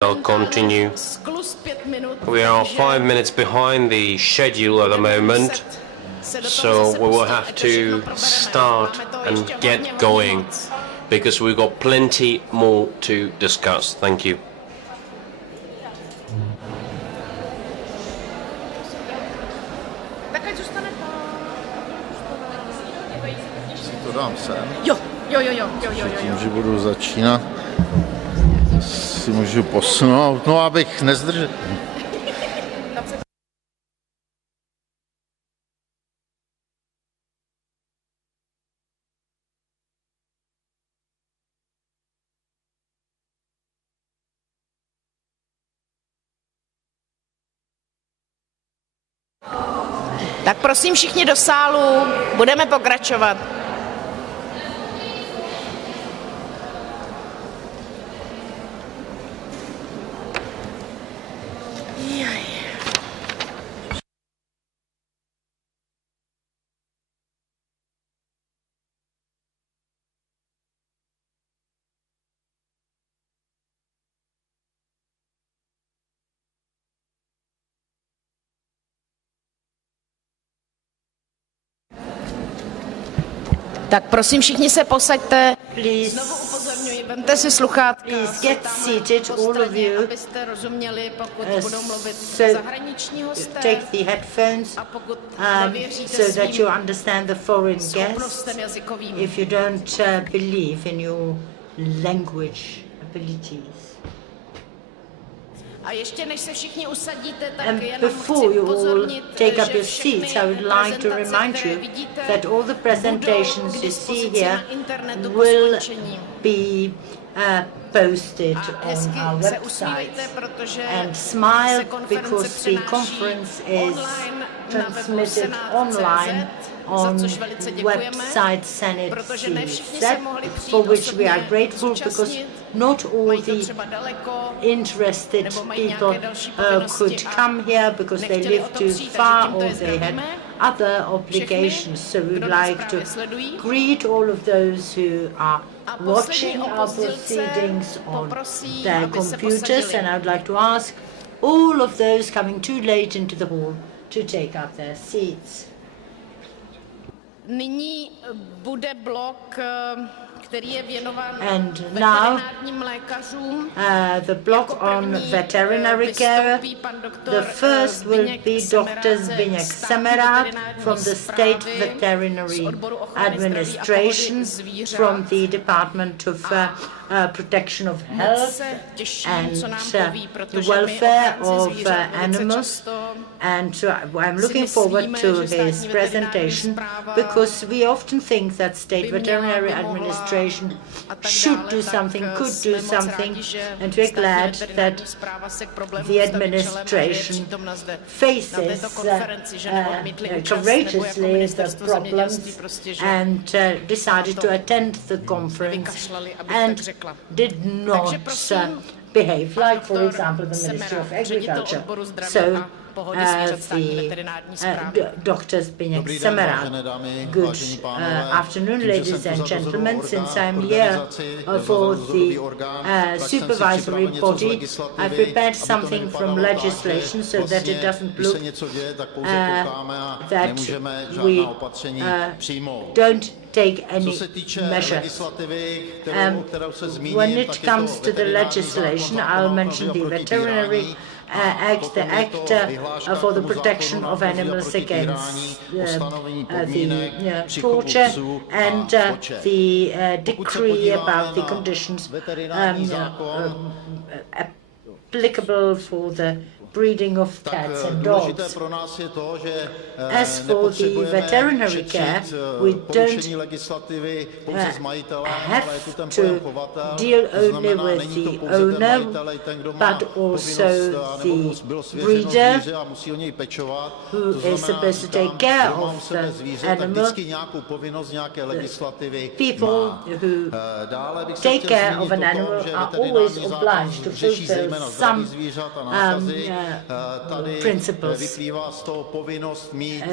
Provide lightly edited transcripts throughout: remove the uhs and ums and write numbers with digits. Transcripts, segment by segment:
I'll continue. We are 5 minutes behind the schedule at the moment, so we will have to start and get going because we've got plenty more to discuss. Thank you. To dám sem. Jo. Tím, že budu začínat, si můžu posunout, no abych nezdržel. Tak prosím všichni do sálu, budeme pokračovat. Tak prosím všichni se posaďte. Znovu upozorňuji, vemte si sluchátka. Please get seated, all of you. Abyste rozuměli, pokud budou mluvit zahraniční hosté. Take the headphones so that you understand the foreign guests. If you don't believe in your language abilities. A ještě než se všichni usadíte, tak And jenom before chci you all upozornit, take up že your seats, všechny I would like to prezentace, remind které you vidíte, that all the budou presentations k you dispozici see here na internetu po will skončení. be posted A on hezky our se website. usmívejte, protože And se smile konference because the přenáší conference is online na webu transmitted senát.cz, online za on což velice děkujeme, website Senate protože ne všichni CZ, se mohli přijít for which we are osobně grateful because zúčastnit, not all mají to the třeba daleko, interested nebo mají people nějaké další povinnosti could a come here because they nechtěli live o to too přijít, takže far tímto or je they had zdravíme. other obligations. So we'd kdo nás like to právě sledují. greet all of those who are A watching poslední our opozdělce proceedings on poprosí, their aby se computers, posadili. and I would like to ask all of those coming too late into the hall to take up their seats. Nyní bude blok, který je věnován And veterinárním lékařům. The block on veterinary care. The first will be Dr. Zbigněk Semerád from the State Veterinary Administration, from the Department of Protection of Health and the welfare of animals. And I'm looking forward to his presentation because we often think that State Veterinary Administration should do something, could do something, and we're glad that the administration faces courageously the problems and decided to attend the conference and did not behave like, for example, the Ministry of Agriculture. So Dr. Zbigněk Semerád. Good afternoon, ladies and gentlemen. Since I'm here for the supervisory body, I've prepared something from legislation so that it doesn't look that we don't take any measures. When it comes to the legislation, I'll mention the Veterinary Act, the Act for the Protection of Animals Against the Torture, and the decree about the conditions applicable for the breeding of cats and dogs. As for the veterinary care, we don't have to deal only with the owner, but also the breeder, who is supposed to take care of the animal. People who take care of an animal are always obliged to fulfill some tady principles. vyplývá z toho povinnost mít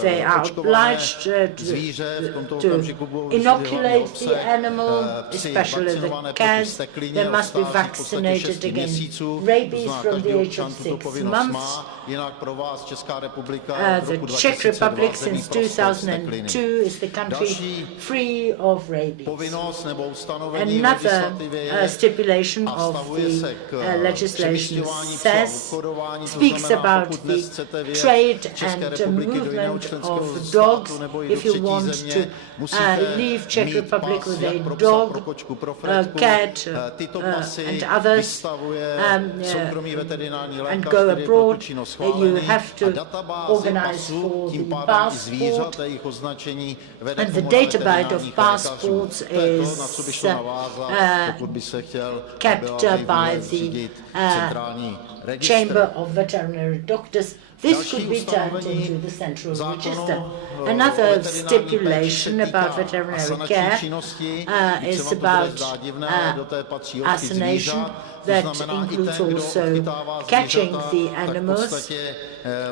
They are očkované obliged zvíře, v tomto to okamžiku budou inoculate the animal, especially the vakcinované proti cats. steklině They od must be stáří v podstatě 6 vaccinated against měsíců. rabies To znamená, from the každý age občan of tuto 6 povinnost months. má. Jinak pro vás Česká republika v roku The Czech 2002 Republic zemí since prostor stekliny. 2002 is the country Další free of rabies. povinnost nebo ustanovení v Another legislativě je stipulation a of vztahuje se the k legislation přemísťování psů a says, obchodování, to speaks znamená, about pokud the dnes chcete vyjet trade České and republiky do jiného movement členského of státu dogs. nebo i do If you třetí want země, to musíte leave Czech mít Republic pas with jak a pro psa, dog, pro kočku, pro fretku. cat, Tyto pasy and others, vystavuje soukromý veterinární and lékař, go který je pro abroad, tučino you schválený, have to a databázi organize pasů, for tím the pádem i passport, zvířat a jejich označení vede and the komora database of veterinárních passports lékařů. To je to, na co by šlo is navázat, pokud by se chtěl kept by the centrální registr. Chamber of Veterinary Doctors. This Další could be turned ustanovení into the central zákonu register. o Another veterinární péči stipulation se týká about veterinary asanační care činnosti. is Třeba to bude about zdát divné, ale do té patří odchyt assassination zvířat. To that znamená, i includes ten, kdo also odchytává catching zvířata, the tak v animals. podstatě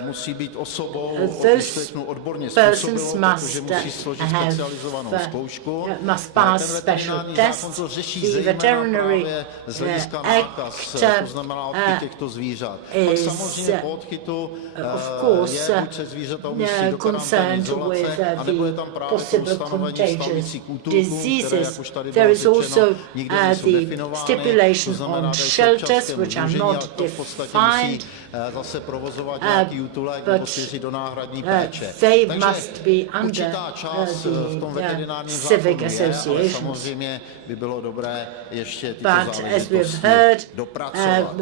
musí být osobou, Those když to řeknu odborně persons způsobilou, protože must musí složit have specializovanou zkoušku. must Ale pass ten special veterinární tests. zákon to řeší The zejména veterinary právě z hlediska act nákaz, to znamená odchyt těchto zvířat. Pak is, samozřejmě po odchytu of course, je buď se zvířata umístí do karanténní concerned with izolace, anebo je tam právě to possible ustanovení contagious stavících útulků, které, jak diseases. už tady There bylo is also řečeno, nikdy nejsou the definovány. To stipulation znamená, on že jsou shelters občanskému which are sdružení, ale not to v podstatě musí defined. zase provozovat nějaký útulek nebo svěřit do náhradní péče. They Takže must be under určitá část v tom veterinárním civic zákonu je, ale associations. samozřejmě by bylo dobré ještě tyto But as we have záležitosti heard, dopracovat.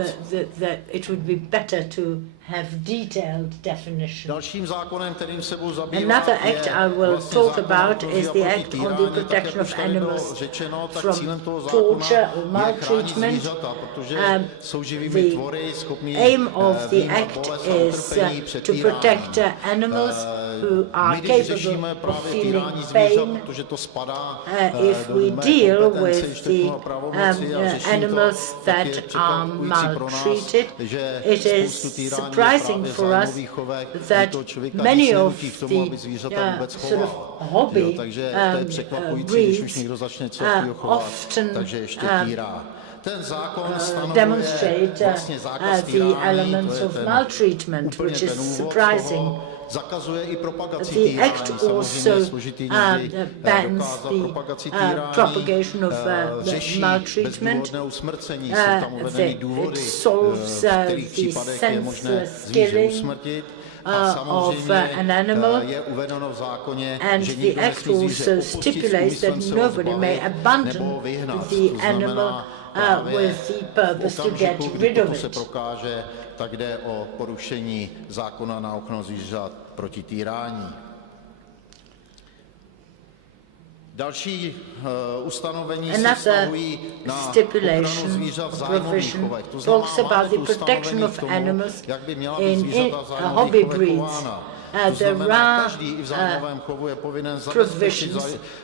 it would be better to have detailed definition. Dalším zákonem, kterým se budu zabývat, Another act je I will vlastně talk zákon about o is the proti act on the týrání, tak protection jak of už tady bylo animals řečeno, tak from cílem toho torture zákona or je chránit maltreatment. zvířata, protože jsou živými The tvory, schopní aim of the vnímat act bolest a is utrpení před to týráním. protect animals who are My, když capable řešíme of právě feeling týrání zvířat, pain, protože to spadá if do we mé deal kompetence, with již řeknu, a the pravomoci a řeším animals to, tak je that are překvapující pro nás, maltreated, že it is spoustu týrání je surprising právě for us zájmových chovech, that kdy toho člověka many nic of nenutí k tomu, aby the zvířata vůbec sort of choval. hobby Jo, takže to je překvapující, když už někdo začne něco takového chovat, takže ještě týrá. Ten zákon stanovuje demonstrate vlastně zákaz the týrání, elements to je of ten maltreatment, úplně which ten is úvod surprising. toho, zakazuje i propagaci The týrání. act Samozřejmě also složitý někdy bans dokázat the propagaci týrání, propagation of řeší maltreatment. bezdůvodné usmrcení, jsou tam uvedeny důvody, It solves v kterých the případech je možné senseless zvíře killing usmrtit. A of samozřejmě an animal, je uvedeno v zákoně, and že the nikdo act nesmí zvíře also opustit s stipulates that úmyslem se ho nobody may zbavit abandon nebo vyhnat. the To znamená, animal právě with the purpose v to get okamžiku, rid kdy of toto se it. prokáže, tak jde o porušení zákona na ochranu zvířat proti týrání. Další ustanovení se vztahují na ochranu zvířat v zájmových chovech. To znamená, máme tu ustanovení k tomu, jak by měla být zvířata v zájmových chovech chována. To znamená, každý i v zájmovém chovu je povinen zabezpečit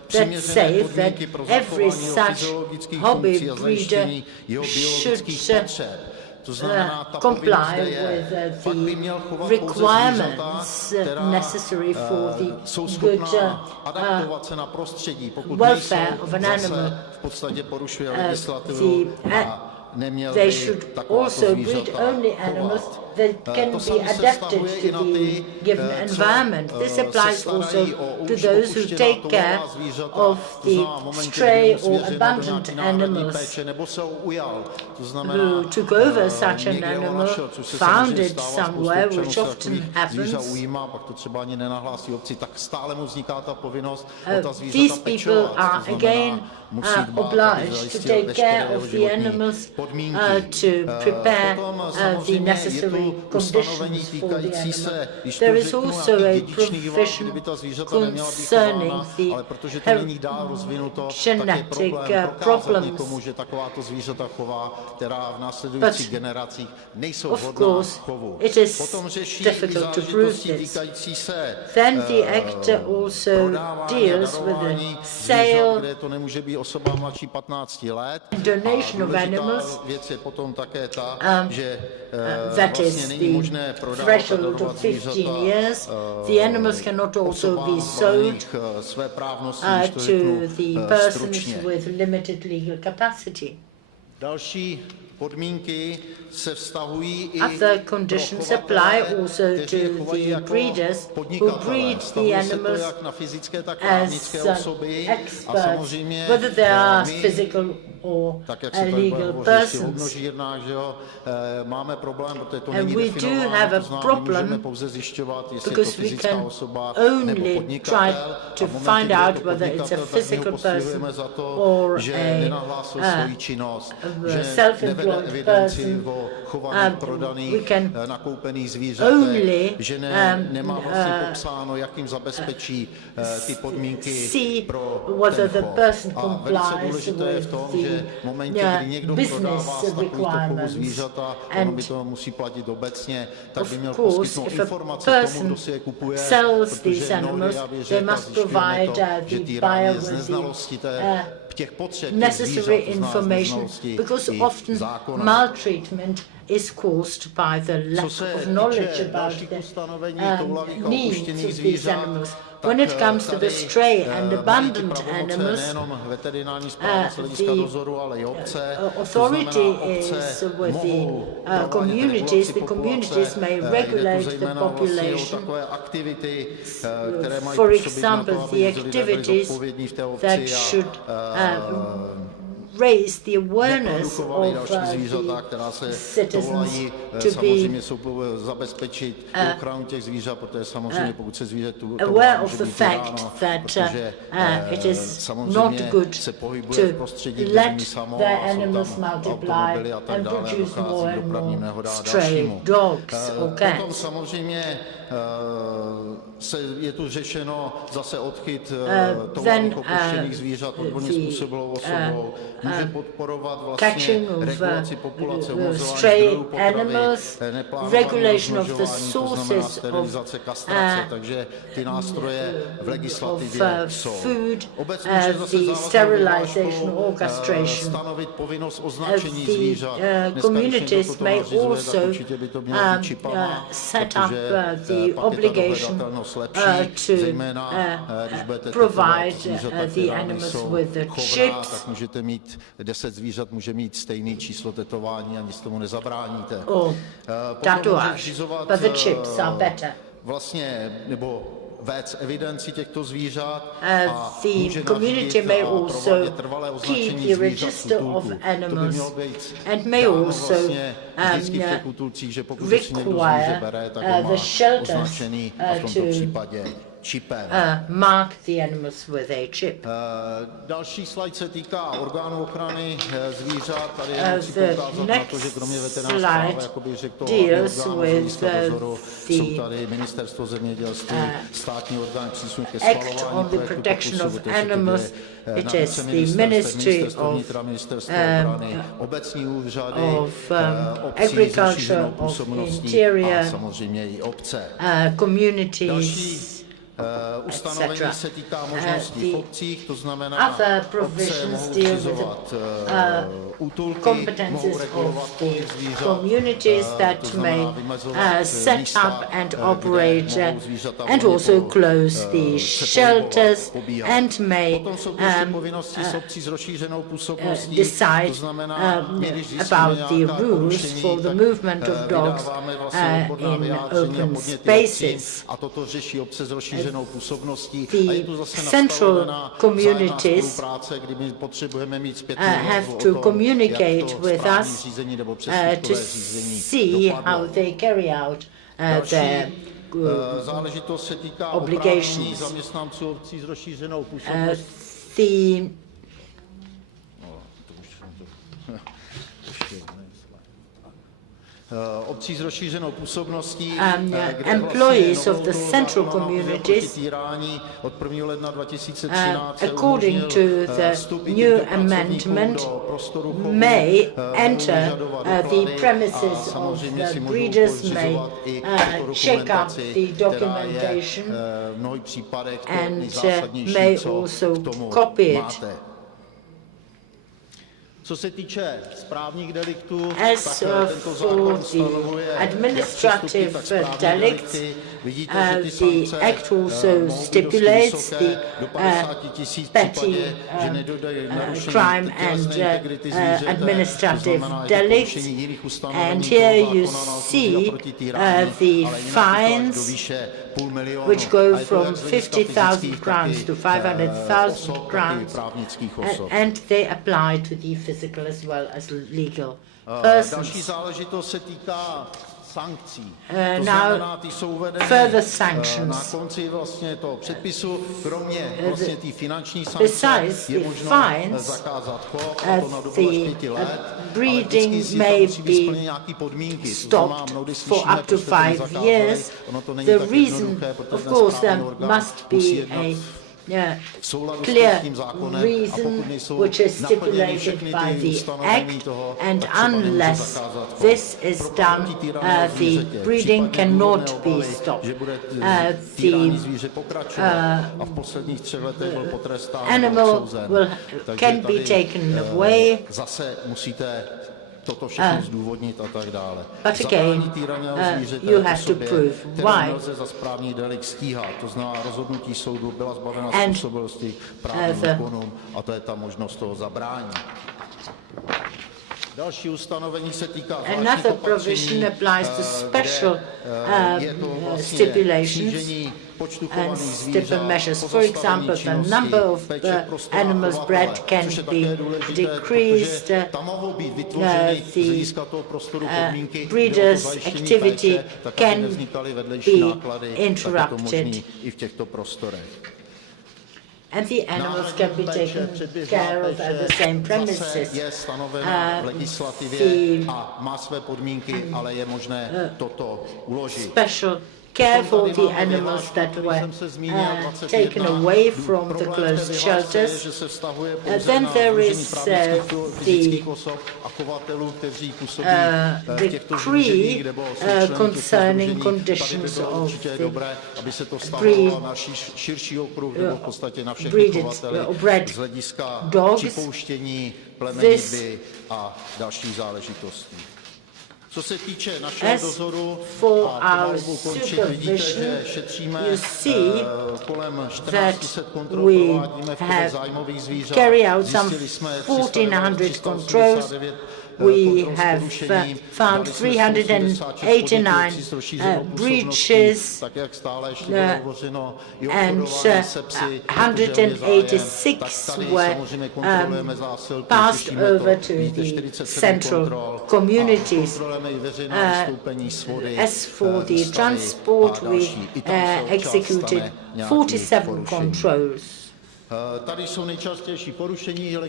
přiměřené podmínky pro zachování jeho fyziologických funkcí a zajištění jeho biologických potřeb. To znamená, ta povinnost je, pak by měl chovat pouze zvířata, která jsou schopná adaptovat se na prostředí. Pokud nejsou, zase v podstatě porušuje legislativu a neměl by takováto zvířata chovat. that can be adapted to the given environment. This applies also to those who take care of the stray or abandoned animals, who took over such an animal, found it somewhere, which often happens. These people are again obliged to take care of the animals, to prepare the necessary conditions for the animal. There is also a provision concerning the genetic problems. But of course, it is difficult to prove this. Then the act also deals with the sale and donation of animals. That is is the threshold of 15 years. The animals cannot also be sold to the persons with limited legal capacity. Další podmínky se vztahují i Other conditions apply also to the breeders who breed the animals as experts, whether they are physical or legal persons. And we do have a problem because we can only try to find out whether it's a physical person or a self-employed person. We can only see whether the person complies with the business requirements. And of course, if a person sells these animals, they must provide the buyer with the necessary information, because often maltreatment is caused by the lack of knowledge about the needs of these animals. When it comes to the stray and abandoned animals, the authority is with the communities. The communities may regulate the population. For example, the activities that should raise the awareness of the citizens to be aware of the fact that it is not good to let their animals multiply and produce more and more stray dogs or cats. Je tu řešeno zase odchyt tovaru opuštěných zvířat odborně způsobilou osobou, může podporovat vlastně regulaci populace stray animals, regulation of the sources sterilizace, kastrace, takže ty nástroje v legislativě jsou. Obecně the sterilization or castration. Stanovit povinnost označení zvířat. Communities may also set up the obligation to provide the animals with the chips. Tak můžete mít 10 zvířat, může mít stejné číslo tetování a nic tomu nezabráníte. Tattooage, but the chips are better. Vlastně, nebo vést evidenci těchto zvířat. The community may also keep the register of animals and may also require the shelters to mark the animals with a chip. Další slide se týká orgánů ochrany zvířat. Tady chci poukázat na to, že kromě veterinární správy, řekl jsou tady ministerstvo zemědělství, státní orgán příslušný ke schvalování projektu pokusu, it is the Ministry of obecní úřady, Agriculture, of Interior, a samozřejmě i obce. Communities, Ustanovení se týká možností v obcích, to znamená, obce mohou zřizovat útulky, mohou regulovat pohyb zvířat, communities that may set up and operate and also close the shelters and may decide about the rules for the movement of dogs in open spaces. The central communities have to communicate with us to see how they carry out their obligations. The obcí s rozšířenou působností, employees of the central communities, according to the new amendment, may enter the premises of the breeders, may check up the documentation and may also copy it. Co se týče správních deliktů, As for the administrative delicts, the Act also stipulates the petty crime and administrative delicts, and here you see the fines which go from 50,000 crowns to 500,000 crowns, and they apply to the physical as well as legal persons. Now, further sanctions. Besides the fines, the breeding may be stopped for up to 5 years. The reason, of course, there must be a clear reason which is stipulated by the Act, and unless this is done, the breeding cannot be stopped. The animal can be taken away. But again, you have to prove why. And another provision applies to special stipulations and stiffer measures. For example, the number of animals bred can be decreased, the breeder's activity can be interrupted, and the animals can be taken care of at the same premises. Special care for the animals that were taken away from the closed shelters. Then there is the decree concerning conditions of the bred dogs. This as for our supervision, you see that we have carried out some 1,400 controls. We have found 389 breaches and 186 were passed over to the central communities. As for the transport, we executed 47 controls.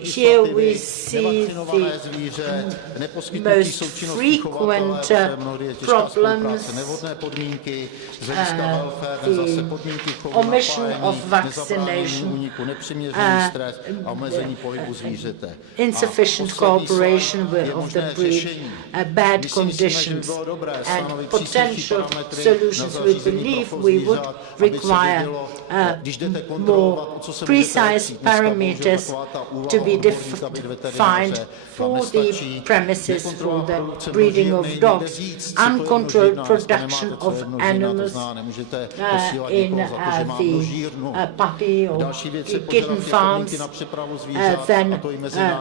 Here we see the most frequent problems, the omission of vaccination, insufficient cooperation of the breed, bad conditions, and potential solutions. We believe we would require more precise parameters to be defined for the premises for the breeding of dogs, uncontrolled production of animals in the puppy or kitten farms, then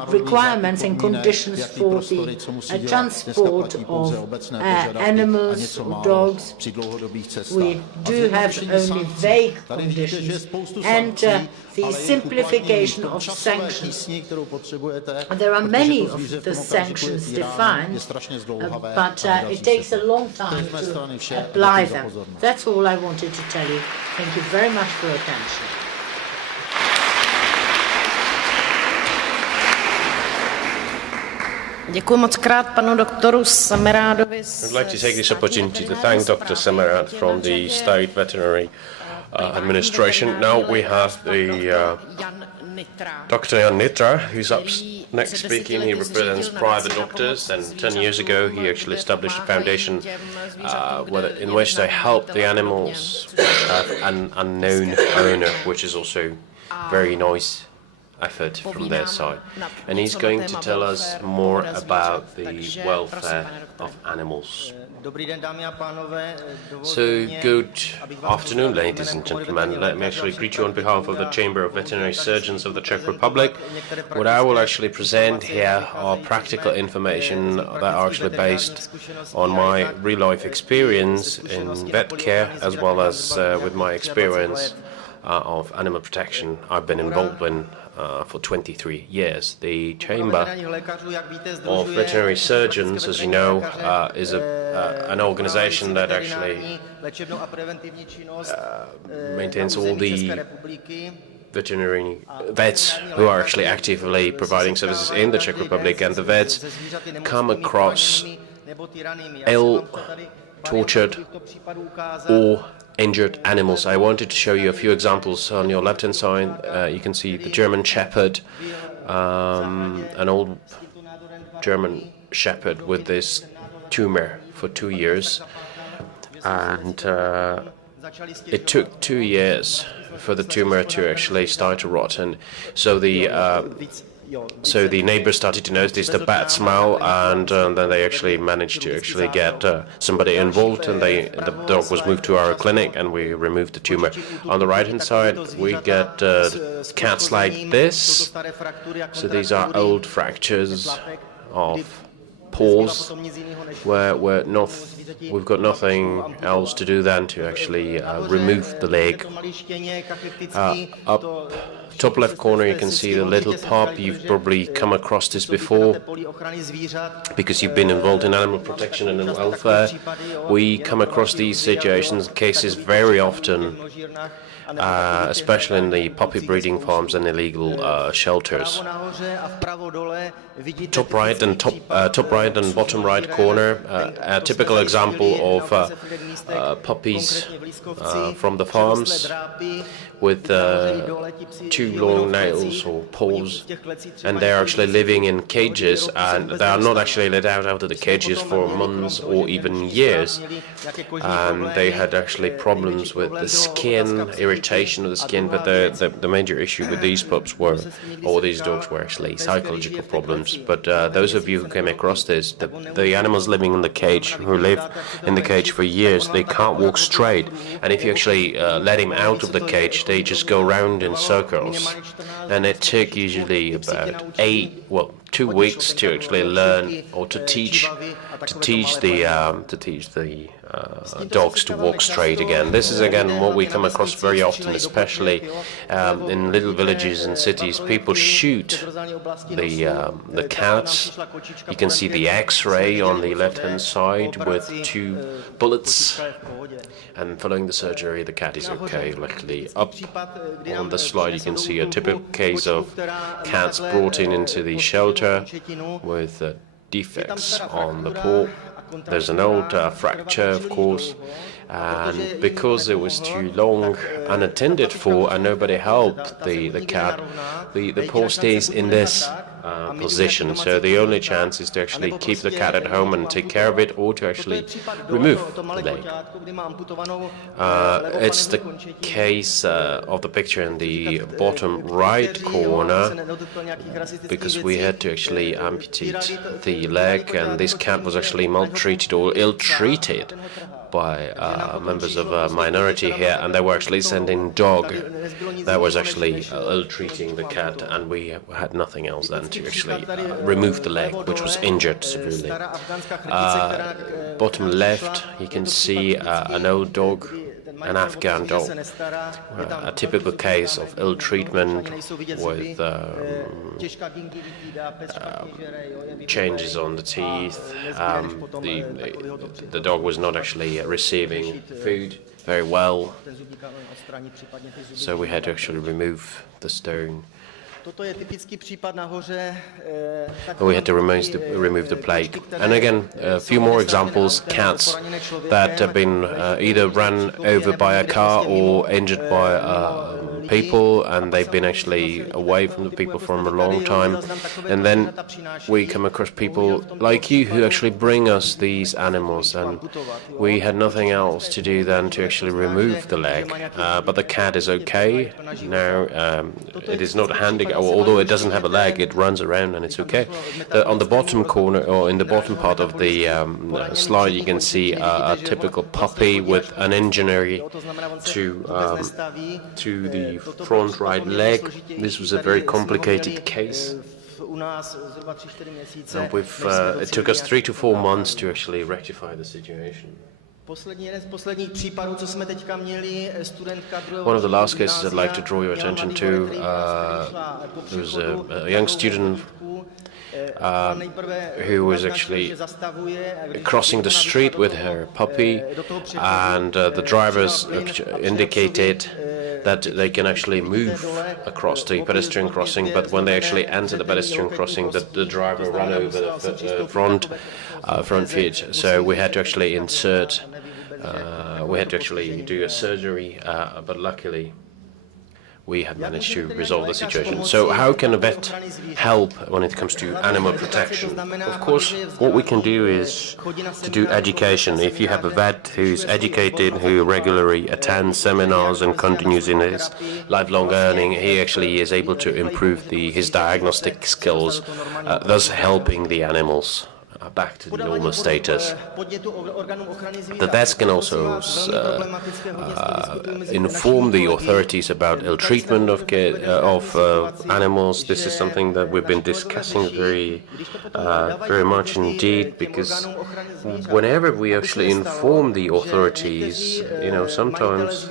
requirements and conditions for the transport of animals or dogs. We do have only vague conditions, and the simplification of sanctions. There are many of the sanctions defined, but it takes a long time to apply them. That's all I wanted to tell you. Thank you very much for your attention. Děkuji moc krát panu doktoru Semerádovi. I'd like to take this opportunity to thank Dr. Semerad from the State Veterinary Administration. Now we have the Dr. Jan Nitra, who's up next speaking. He represents private doctors, and 10 years ago he actually established a foundation in which they help the animals which have an unknown owner, which is also very nice effort from their side. And he's going to tell us more about the welfare of animals. So, good afternoon, ladies and gentlemen. Let me actually greet you on behalf of the Chamber of Veterinary Surgeons of the Czech Republic. What I will actually present here are practical information that are actually based on my real-life experience in vet care, as well as with my experience of animal protection I've been involved in for 23 years. The Chamber of Veterinary Surgeons, as you know, is an organization that actually maintains all the veterinary vets who are actually actively providing services in the Czech Republic, and the vets come across ill, tortured, or injured animals. I wanted to show you a few examples. On your left-hand side, you can see the German Shepherd, an old German Shepherd with this tumor for 2 years, and it took 2 years for the tumor to actually start to rot, and so the neighbors started to notice the bad smell, and then they actually managed to actually get somebody involved, and the dog was moved to our clinic, and we removed the tumor. On the right-hand side, we get cats like this. So these are old fractures of paws, where we've got nothing else to do than to actually remove the leg. Up top left corner, you can see the little pup. You've probably come across this before because you've been involved in animal protection and in welfare. We come across these situations, cases very often, especially in the puppy breeding farms and illegal shelters. Top right and bottom right corner, a typical example of puppies from the farms with 2 long nails or paws, and they're actually living in cages, and they are not actually let out of the cages for months or even years. They had actually problems with the skin, irritation of the skin, but the major issue with these pups were, or these dogs were actually psychological problems. But those of you who came across this, the animals living in the cage, who live in the cage for years, they can't walk straight, and if you actually let him out of the cage, they just go round in circles, and it took usually about 2 weeks to actually learn or to teach the dogs to walk straight again. This is again what we come across very often, especially in little villages and cities. People shoot the cats. You can see the X-ray on the left-hand side with 2 bullets, and following the surgery, the cat is okay. Luckily, up on the slide, you can see a typical case of cats brought into the shelter with defects on the paw. There's an old fracture, of course, and because it was too long unattended for and nobody helped the cat, the paw stays in this position. So the only chance is to actually keep the cat at home and take care of it, or to actually remove the leg. It's the case of the picture in the bottom right corner, because we had to actually amputate the leg, and this cat was actually maltreated or ill-treated by members of a minority here, and they were actually sending dog that was actually ill-treating the cat, and we had nothing else than to actually remove the leg, which was injured severely. Bottom left, you can see an old dog, an Afghan dog, a typical case of ill treatment with changes on the teeth. The dog was not actually receiving food very well, so we had to actually remove the stone. We had to remove the plague. And again, a few more examples: cats that have been either run over by a car or injured by people, and they've been actually away from the people for a long time. And then we come across people like you who actually bring us these animals, and we had nothing else to do than to actually remove the leg. But the cat is okay now. It is not handy, although it doesn't have a leg, it runs around and it's okay. On the bottom corner, or in the bottom part of the slide, you can see a typical puppy with an injury to the front right leg. This was a very complicated case. And it took us 3 to 4 months to actually rectify the situation. One of the last cases I'd like to draw your attention to, there was a young student who was actually crossing the street with her puppy, and the drivers indicated that they can actually move across the pedestrian crossing, but when they actually enter the pedestrian crossing, the driver ran over the front feet. So we had to actually do a surgery, but luckily we have managed to resolve the situation. So how can a vet help when it comes to animal protection? Of course, what we can do is to do education. If you have a vet who's educated, who regularly attends seminars and continues in his lifelong learning, he actually is able to improve his diagnostic skills, thus helping the animals back to the normal status. The vets can also inform the authorities about ill treatment of animals. This is something that we've been discussing very much indeed, because whenever we actually inform the authorities, sometimes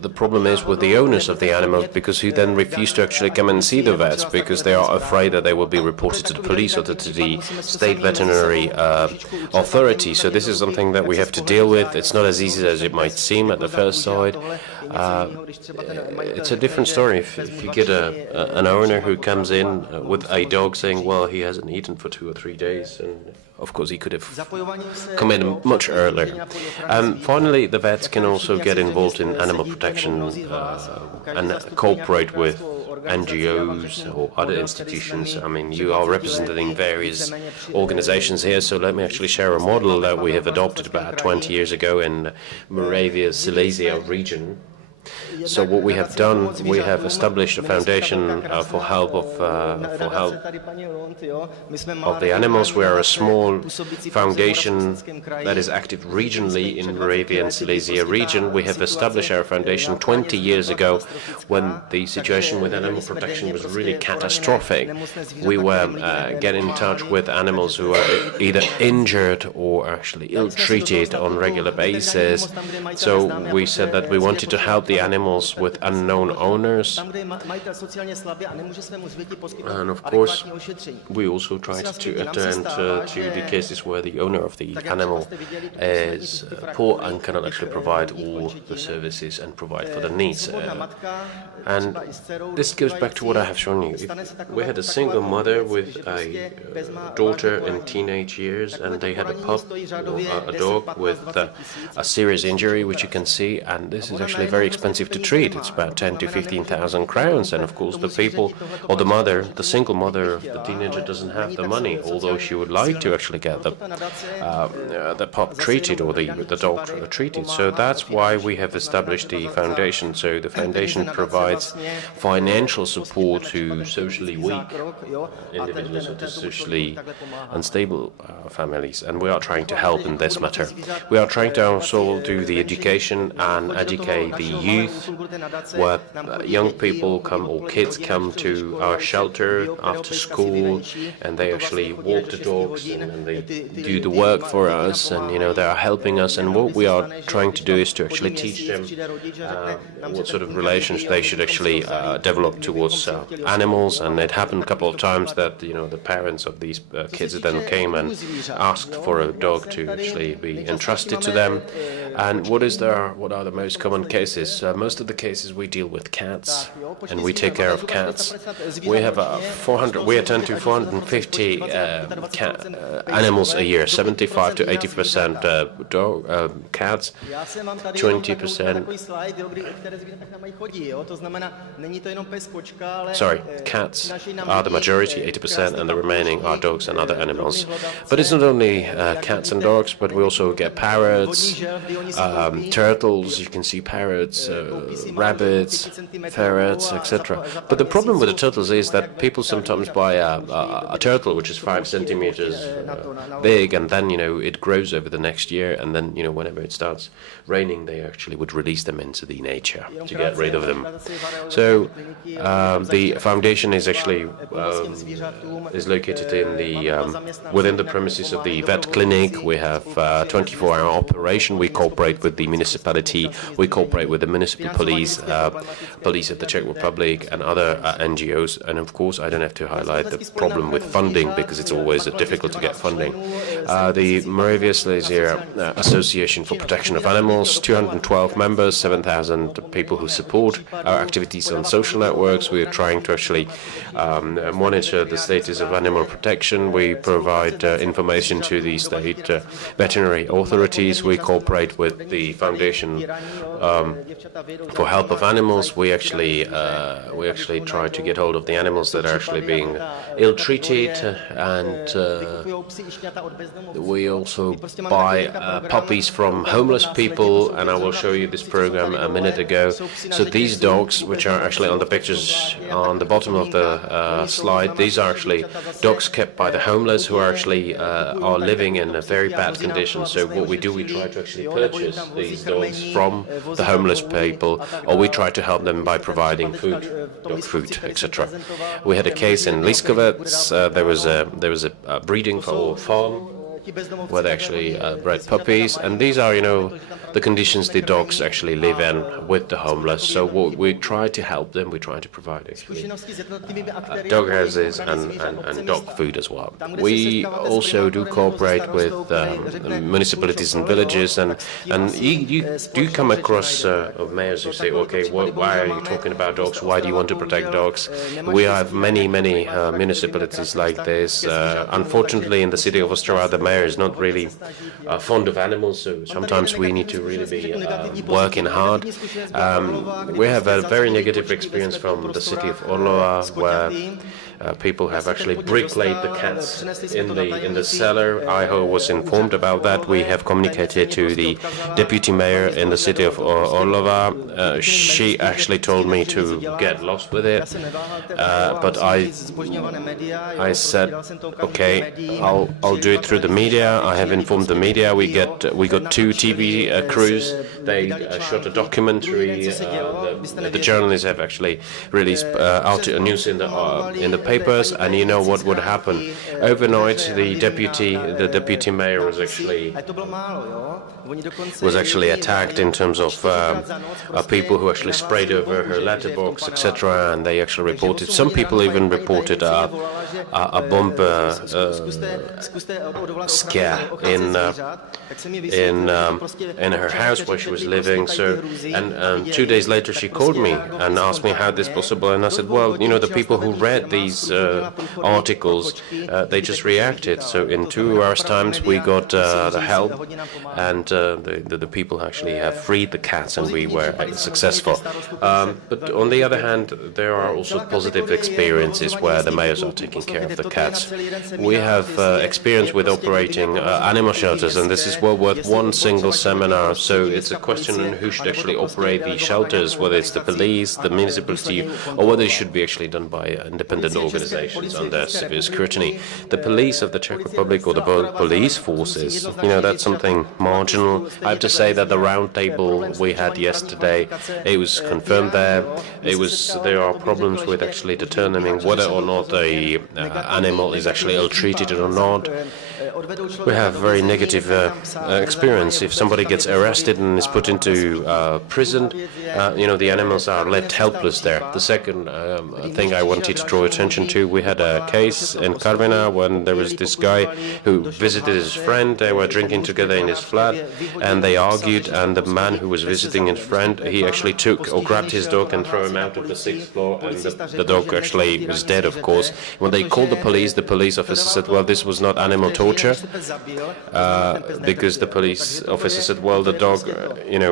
the problem is with the owners of the animals, because who then refuse to actually come and see the vets because they are afraid that they will be reported to the police or to the state veterinary authority. So this is something that we have to deal with. It's not as easy as it might seem at the first sight. It's a different story if you get an owner who comes in with a dog saying, well, he hasn't eaten for 2 or 3 days, and of course he could have come in much earlier. Finally, the vets can also get involved in animal protection and cooperate with NGOs or other institutions. I mean, you are representing various organizations here, so let me actually share a model that we have adopted about 20 years ago in Moravia, Silesia region. So what we have done, we have established a foundation for help of the animals. We are a small foundation that is active regionally in Moravia and Silesia region. We have established our foundation 20 years ago when the situation with animal protection was really catastrophic. We were getting in touch with animals who are either injured or actually ill-treated on a regular basis. So we said that we wanted to help the animals with unknown owners, and of course we also tried to attend to the cases where the owner of the animal is poor and cannot actually provide all the services and provide for the needs. And this goes back to what I have shown you. We had a single mother with a daughter in teenage years, and they had a pup, a dog with a serious injury, which you can see, and this is actually very expensive to treat. It's about 10 to 15,000 crowns, and of course the people, or the mother, the single mother of the teenager doesn't have the money, although she would like to actually get the pup treated or the dog treated. So that's why we have established the foundation. So the foundation provides financial support to socially weak individuals or to socially unstable families, and we are trying to help in this matter. We are trying to also do the education and educate the youth, where young people come or kids come to our shelter after school, and they actually walk the dogs and they do the work for us, and they are helping us. And what we are trying to do is to actually teach them what sort of relations they should actually develop towards animals. And it happened a couple of times that the parents of these kids then came and asked for a dog to actually be entrusted to them. And what are the most common cases? Most most of the cases we deal with cats, and we take care of cats. We have 400. We attend to 450 animals a year. 75 to 80% cats, 20%. Sorry, cats are the majority, 80%, and the remaining are dogs and other animals. But it's not only cats and dogs, but we also get parrots, turtles. You can see parrots, rabbits, ferrets, etc. But the problem with the turtles is that people sometimes buy a turtle which is 5 centimeters big, and then it grows over the next year, and then whenever it starts raining, they actually would release them into the nature to get rid of them. So the foundation is actually is located in within the premises of the vet clinic. We have 24-hour operation. We cooperate with the municipality. We cooperate with the municipal police, police of the Czech Republic, and other NGOs. And of course, I don't have to highlight the problem with funding, because it's always difficult to get funding. The Moravia-Silesia Association for Protection of Animals, 212 members, 7,000 people who support our activities on social networks. We are trying to actually monitor the status of animal protection. We provide information to the state veterinary authorities. We cooperate with the Foundation for Help of Animals. We actually try to get hold of the animals that are actually being ill-treated, and we also buy puppies from homeless people, and I will show you this program a minute ago. So these dogs, which are actually on the pictures on the bottom of the slide, these are actually dogs kept by the homeless who are actually are living in a very bad condition. So what we do, we try to actually purchase these dogs from the homeless people, or we try to help them by providing food, dog food, etc. We had a case in Liskovec. There was a breeding farm where they actually bred puppies, and these are, the conditions the dogs actually live in with the homeless. So we try to help them. We try to provide actually dog houses and dog food as well. We also do cooperate with municipalities and villages, and you do come across mayors who say, okay, why are you talking about dogs? Why do you want to protect dogs? We have many municipalities like this. Unfortunately, in the city of Ostrava, the mayor is not really fond of animals, so sometimes we need to really be working hard. We have a very negative experience from the city of Orlova, where people have actually bricklayed the cats in the cellar. I was informed about that. We have communicated to the deputy mayor in the city of Orlova. She actually told me to get lost with it, but I said, okay, I'll do it through the media. I have informed the media. We got 2 TV crews. They shot a documentary. The journalists have actually released out a news in the papers, and you know what would happen overnight. The deputy mayor was actually attacked in terms of people who actually sprayed over her letterbox, etc. And they actually reported. Some people even reported a bomb scare in her house where she was living. So, and 2 days later she called me and asked me how this is possible, and I said, well, the people who read these articles, they just reacted. So in 2 hours' times we got the help, and the people actually have freed the cats, and we were successful. But on the other hand, there are also positive experiences where the mayors are taking care of the cats. We have experience with operating animal shelters, and this is well worth one single seminar. So it's a question on who should actually operate these shelters, whether it's the police, the municipality, or whether it should be actually done by independent organizations under severe scrutiny. The police of the Czech Republic, or the police forces, that's something marginal. I have to say that the round table we had yesterday, it was confirmed there. There are problems with actually determining whether or not a animal is actually ill-treated or not. we have very negative experience. If somebody gets arrested and is put into prison, the animals are left helpless there. The second thing I wanted to draw attention to, we had a case in Karviná when there was this guy who visited his friend. They were drinking together in his flat, and they argued, and the man who was visiting his friend, he actually took or grabbed his dog and threw him out of the 6th floor, and the dog actually was dead, of course. When they called the police officer said, well, this was not animal torture, because the police officer said, well, the dog,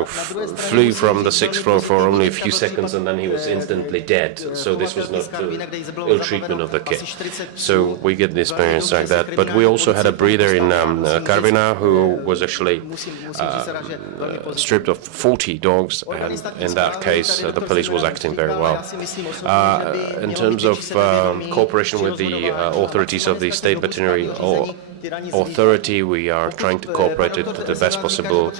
flew from the 6th floor for only a few seconds, and then he was instantly dead. So this was not ill treatment of the kid. So we get the experience like that. But we also had a breeder in Karviná who was actually stripped of 40 dogs, and in that case the police was acting very well. In terms of cooperation with the authorities of the State Veterinary Authority, we are trying to cooperate to the best possible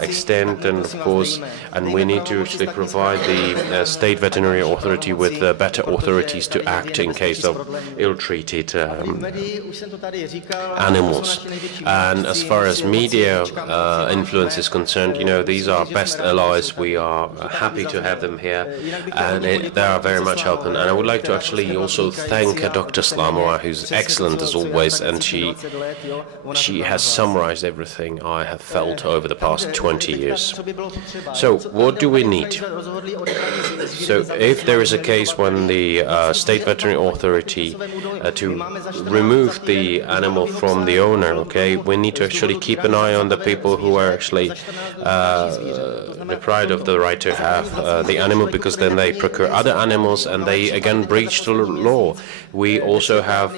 extent, and of course, and we need to actually provide the State Veterinary Authority with better authorities to act in case of ill-treated animals. And as far as media influence is concerned, these are best allies. We are happy to have them here, and they are very much helping. And I would like to actually also thank Dr. Slamova, who's excellent as always, and she has summarized everything I have felt over the past 20 years. So what do we need? So if there is a case when the State Veterinary Authority to remove the animal from the owner, we need to actually keep an eye on the people who are actually deprived of the right to have the animal, because then they procure other animals and they again breach the law. We also have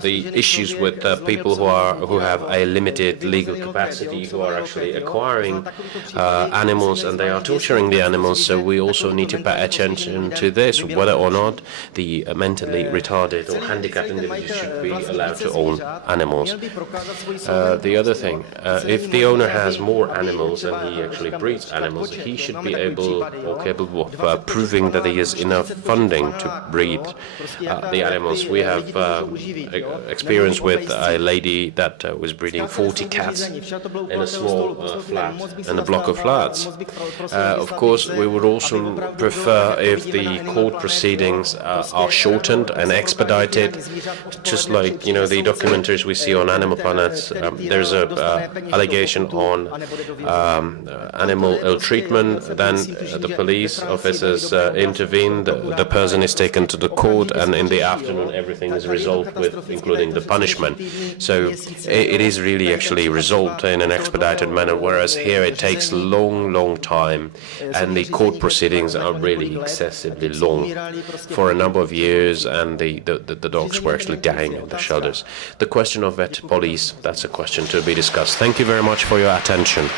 the issues with people who have a limited legal capacity, who are actually acquiring animals, and they are torturing the animals. So we also need to pay attention to this, whether or not the mentally retarded or handicapped individuals should be allowed to own animals. The other thing, if the owner has more animals and he actually breeds animals, he should be able or capable of proving that he has enough funding to breed the animals. We have experience with a lady that was breeding 40 cats in a small flat, in a block of flats. Of course, we would also prefer if the court proceedings are shortened and expedited, just like the documentaries we see on Animal Planets. There's a allegation on animal ill-treatment, then the police officers intervene, the person is taken to the court, and in the afternoon everything is resolved with, including the punishment. So it is really actually resolved in an expedited manner, whereas here it takes long time, and the court proceedings are really excessively long for a number of years, and the dogs were actually dying in the shelters. The question of vet police, that's a question to be discussed. Thank you very much for your attention.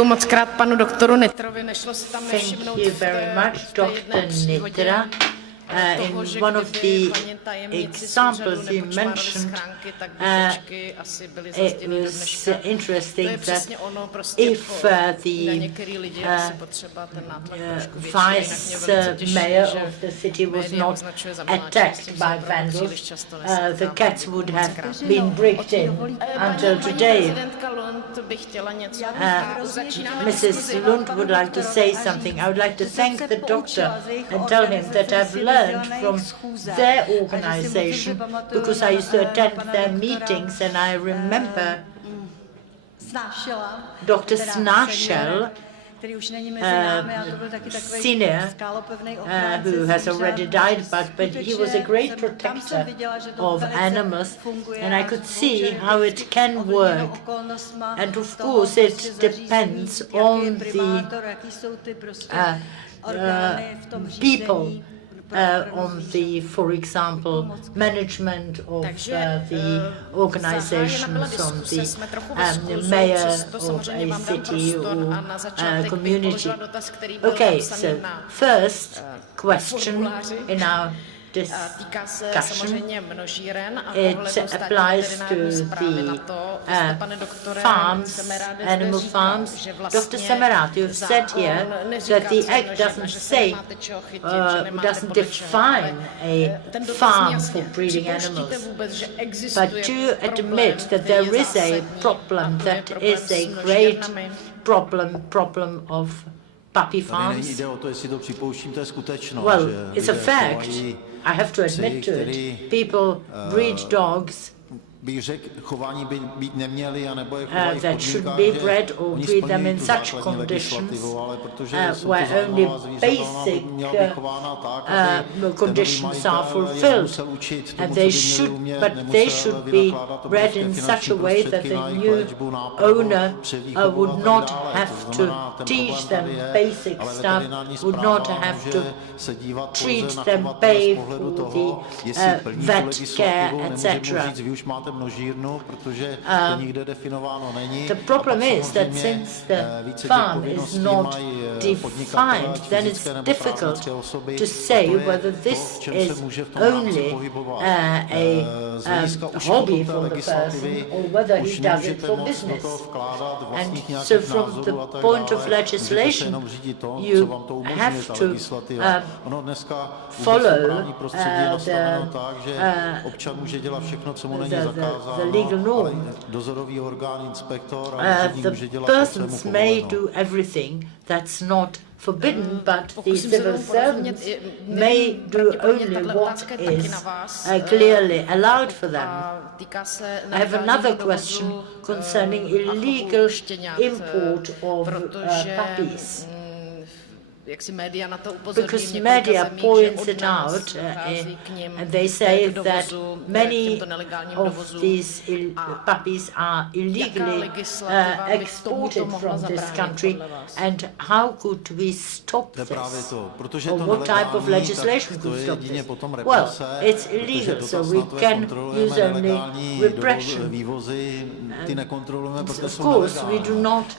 Moc krát panu doktoru Nitrovi, nešlo se tam nevšimnout. Thank you very much, Dr. Nitra. In one of the examples you mentioned, it was interesting that if the vice mayor of the city was not attacked by vandals, the cats would have been bricked in until today. Mrs. Lund would like to say something. I would like to thank the doctor and tell him that I've learned from their organization, because I used to attend their meetings, and I remember Dr. Snašel, senior, who has already died, but he was a great protector of animals, and I could see how it can work. And of course it depends on the people, on the, for example, management of the organizations, on the mayor of a city or community. Okay, so first question in our discussion. It applies to the farms, animal farms. Dr. Semerat, you've said here that the Act doesn't say, doesn't define a farm for breeding animals. But do you admit that there is a problem, that is a great problem of puppy farms? Well, it's a fact. I have to admit to it. People breed dogs that shouldn't be bred or breed them in such conditions where only basic conditions are fulfilled. And they should be bred in such a way that the new owner would not have to teach them basic stuff, would not have to treat them, pay for the vet care, etc. The problem is that since the farm is not defined, then it's difficult to say whether this is only a hobby for the person or whether he does it for business. And so from the point of legislation, you have to follow the legal norm. The persons may do everything that's not forbidden, but the civil servants may do only what is clearly allowed for them. I have another question concerning illegal import of puppies. Because media points it out, and they say that many of these puppies are illegally exported from this country, and how could we stop this? Or what type of legislation could stop this? Well, it's illegal, so we can use only repression. Of course, we do not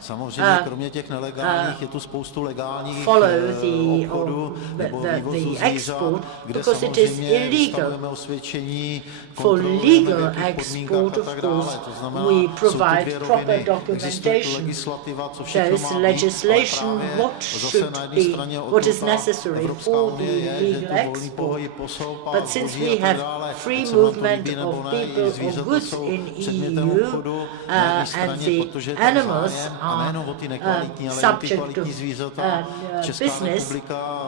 follow the export because it is illegal. For legal export, of course, we provide proper documentation. There is legislation what is necessary for the legal export. But since we have free movement of people or goods in EU, and the animals are subject to business,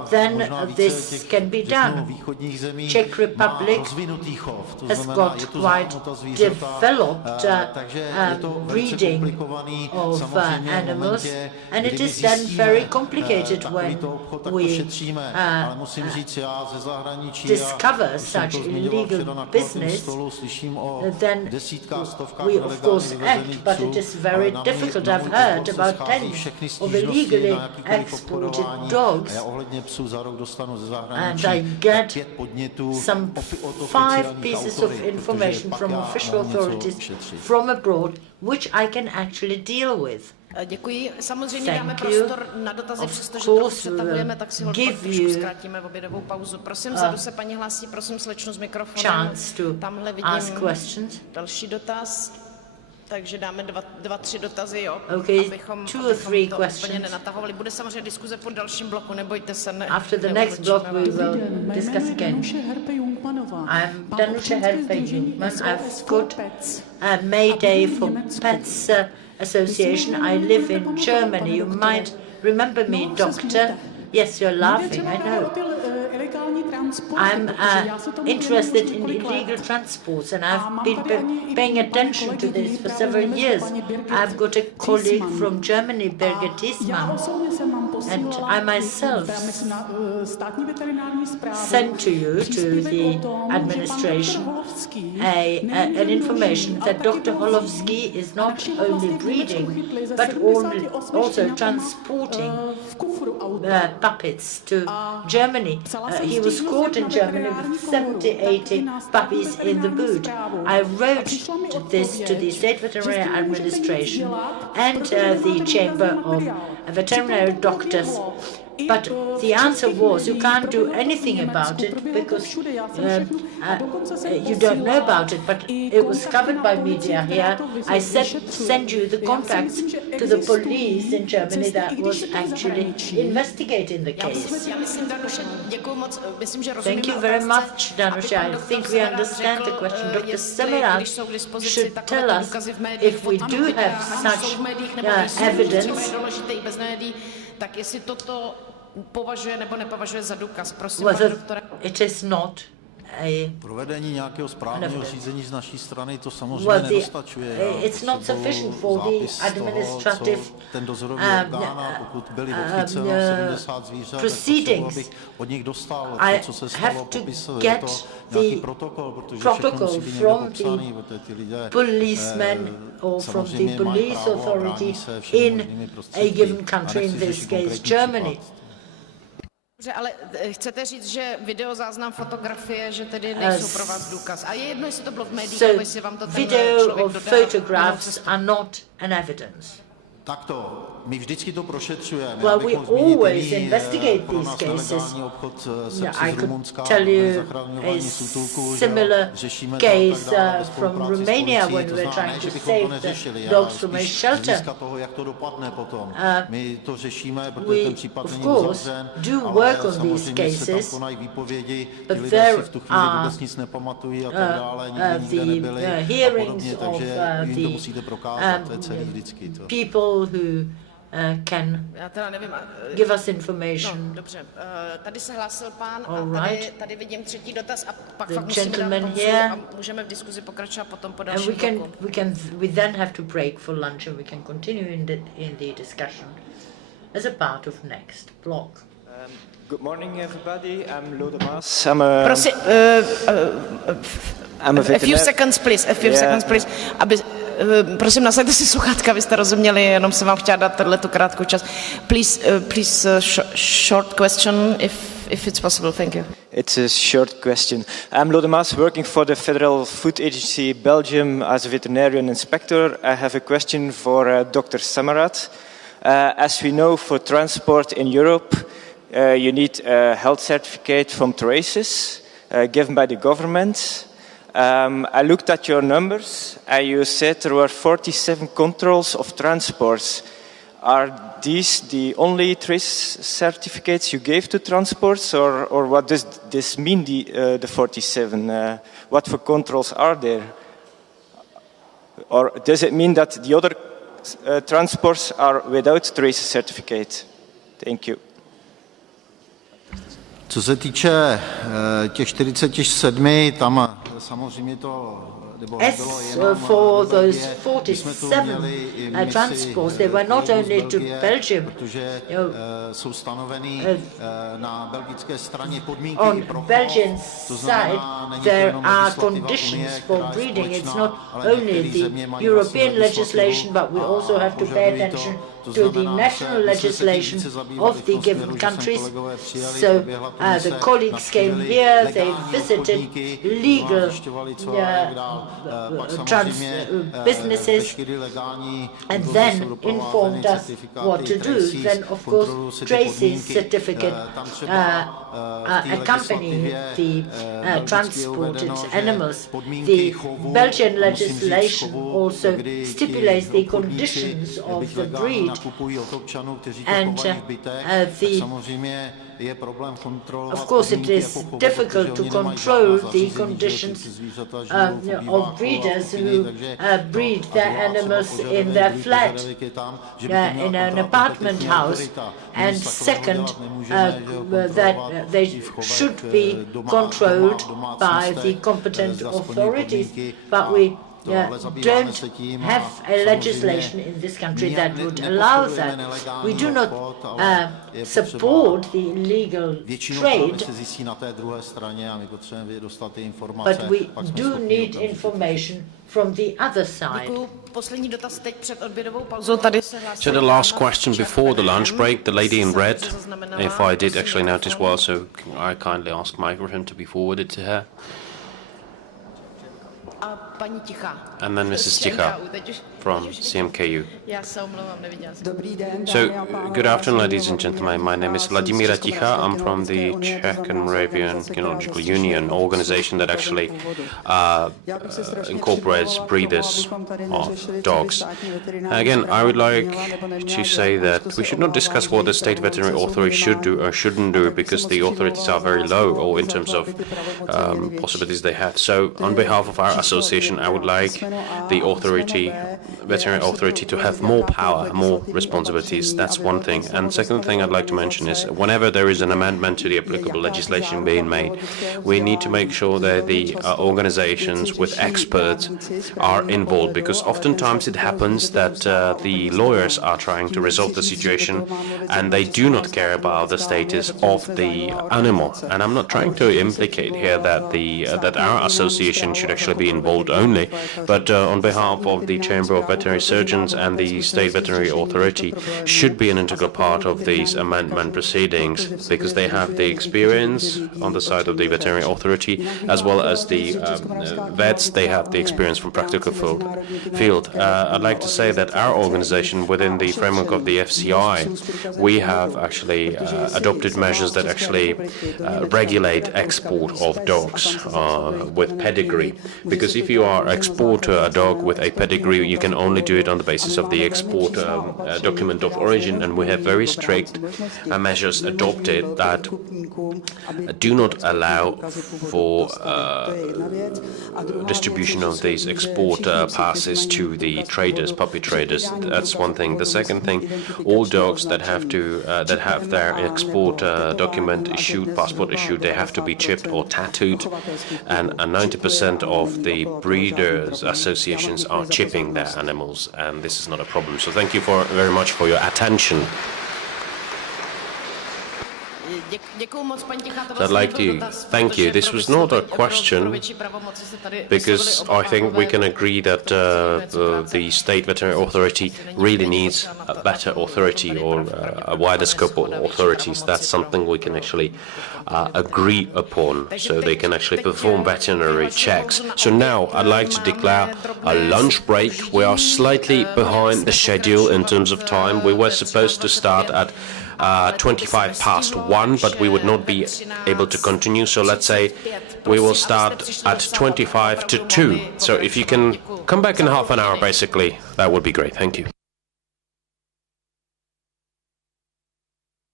then this can be done. Czech Republic has got quite developed breeding of animals, and it is then very complicated when we discover such illegal business. Then we of course act, but it is very difficult. I've heard about 10 of illegally exported dogs, and I get some 5 pieces of information from official authorities from abroad, which I can actually deal with. Děkuji. Samozřejmě dáme prostor na dotazy, přestože to přetahujeme, tak si hodně trošku zkrátíme obědovou pauzu. Prosím, vzadu se paní hlásí, prosím slečnu s mikrofonem. Tamhle vidím další dotaz. Takže dáme 2-3 dotazy, jo, abychom to úplně nenatahovali. Bude samozřejmě diskuze po dalším bloku, nebojte se. After the next block we will discuss again. I'm Danuše Herpe-Jungmann. I've got a Mayday for Pets Association. I live in Germany. You might remember me, doctor. Yes, you're laughing, I know. I'm interested in illegal transports, and I've been paying attention to this for several years. I've got a colleague from Germany, Birgit Diesmann, and I myself sent to you, to the administration, an information that Dr. Holovsky is not only breeding, but also transporting puppets to Germany. He was caught in Germany with 70-80 puppies in the boot. I wrote this to the State Veterinary Administration and the Chamber of Veterinary Doctors But the answer was, you can't do anything about it because you don't know about it, but it was covered by media here. I send you the contacts to the police in Germany that was actually investigating the case. Thank you very much, Danuše. I think we understand the question. Dr. Semerád should tell us if we do have such evidence. Whether it is not provedení nějakého správního řízení z naší strany to samozřejmě nedostačuje. It's not sufficient for the administrative ten dozorový orgán, pokud byli odchyceno 70 zvířat, tak bych od nich dostal to, co se stalo, popisuje to nějaký protokol, protože všechno musí být někde popsaný, protože ty lidé from the police authority in a given country, in this case Germany. Ale chcete říct, že videozáznam, fotografie, že tedy nejsou pro vás důkaz. A je jedno, jestli to bylo v médiích, nebo jestli vám to ten video or photographs are not an evidence. Takto, my vždycky to prošetřujeme. Well, we always investigate these cases. I could tell you a similar case from Romania when we were trying to save the dogs from a shelter. We, of course, do work on these cases, but there are the hearings of the people who can give us information. Dobře, tady se hlásil pán a tady vidím třetí dotaz a pak the fakt musíme dát pauzu a můžeme v diskuzi pokračovat potom po dalším bloku. We then have to break for lunch and we can continue in the discussion as a part of next block. Good morning, everybody. I'm Lode Maas. A few seconds, please. Prosím, nasaďte si sluchátka, vy jste rozuměli, jenom jsem vám chtěla dát tu krátkou čas. Please, short question, if it's possible. Thank you. It's a short question. I'm Lode Maas, working for the Federal Food Agency Belgium as a veterinarian inspector. I have a question for Dr. Semerád. As we know, for transport in Europe, you need a health certificate from traces given by the government. I looked at your numbers and you said there were 47 controls of transports. Are these the only trace certificates you gave to transports, or what does this mean, the 47? What for controls are there? Or does it mean that the other transports are without trace certificate? Thank you. Co se týče těch 47, tam samozřejmě to As for those 47 transports, they were not only to Belgium. On Belgian side, there are conditions for breeding. It's not only the European legislation, but we also have to pay attention to the national legislation of the given countries. So the colleagues came here, they visited legal businesses and then informed us what to do. Then, of course, traces certificate accompany the transported animals. The Belgian legislation also stipulates the conditions of the breed. And of course, it is difficult to control the conditions of breeders who breed their animals in their flat, in an apartment house. And second, that they should be controlled by the competent authorities. But we don't have a legislation in this country that would allow that. We do not support the illegal trade, but we do need information from the other side. So the last question before the lunch break, the lady in red, if I did actually notice well, so I kindly ask microphone to be forwarded to her. And then Mrs. Ticha. from CMKU. So, good afternoon, ladies and gentlemen. My name is Vladimíra Tichá. I'm from the Czech and Moravian Kynological Union, organization that actually incorporates breeders of dogs. Again, I would like to say that we should not discuss what the state veterinary authority should do or shouldn't do, because the authorities are very low, or in terms of possibilities they have. So, on behalf of our association, I would like the veterinary authority to have more power, more responsibilities. That's one thing. And second thing I'd like to mention is whenever there is an amendment to the applicable legislation being made, we need to make sure that the organizations with experts are involved, because oftentimes it happens that the lawyers are trying to resolve the situation and they do not care about the status of the animal. And I'm not trying to implicate here that that our association should actually be involved only, but on behalf of the Chamber of Veterinary Surgeons and the State Veterinary Authority should be an integral part of these amendment proceedings, because they have the experience on the side of the veterinary authority, as well as the vets. They have the experience from practical field. I'd like to say that our organization, within the framework of the FCI, we have actually adopted measures that actually regulate export of dogs with pedigree, because if you are exporter a dog with a pedigree, you can only do it on the basis of the export document of origin, and we have very strict measures adopted that do not allow for distribution of these export passes to the traders, puppy traders. That's one thing. The second thing, all dogs that have their export document issued, passport issued, they have to be chipped or tattooed, and 90% of the breeders' associations are chipping their animals, and this is not a problem. So thank you very much for your attention. I'd like to thank you. This was not a question, because I think we can agree that the State Veterinary Authority really needs a better authority, or a wider scope of authorities. That's something we can actually agree upon, so they can actually perform veterinary checks. So now I'd like to declare a lunch break. We are slightly behind the schedule in terms of time. We were supposed to start at 1:25, but we would not be able to continue. So let's say we will start at 1:25 to 2. So if you can come back in half an hour, basically, that would be great. Thank you.